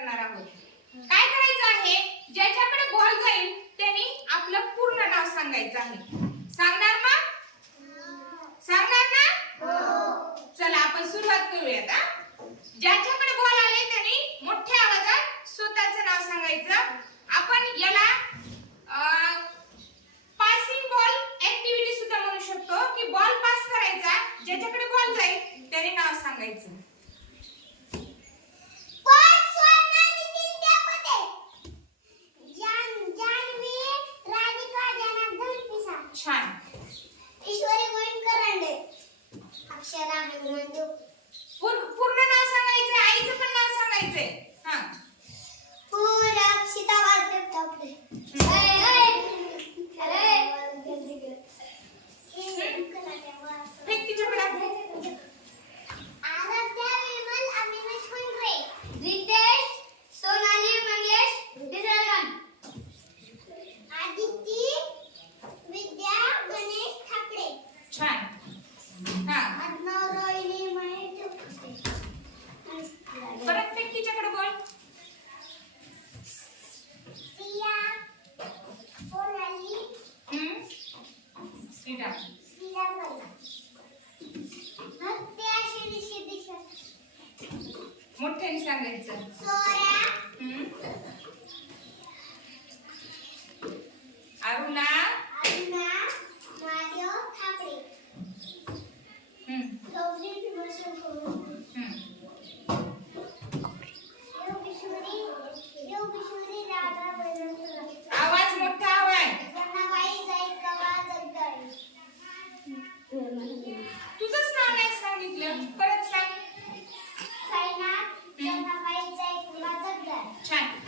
करणार आहोत. काय करायचं आहे? ज्याच्याकडे बॉल जाईल त्यांनी आपलं पूर्ण नाव सांगायचं आहे. सांगणार ना सांगणार ना? चला आपण सुरुवात करूयात ज्याच्याकडे बॉल आले त्यांनी मोठ्या आवाजात स्वतःचं नाव सांगायचं. आपण याला पासिंग बॉल ऍक्टिव्हिटी सुद्धा म्हणू शकतो. की बॉल पास करायचा. ज्याच्याकडे बॉल जाईल त्याने नाव सांगायचं. सांगायचंय हा. पूरब सीता वासदेव टोपले टाकू मोठ्याने सांगायचं. Check.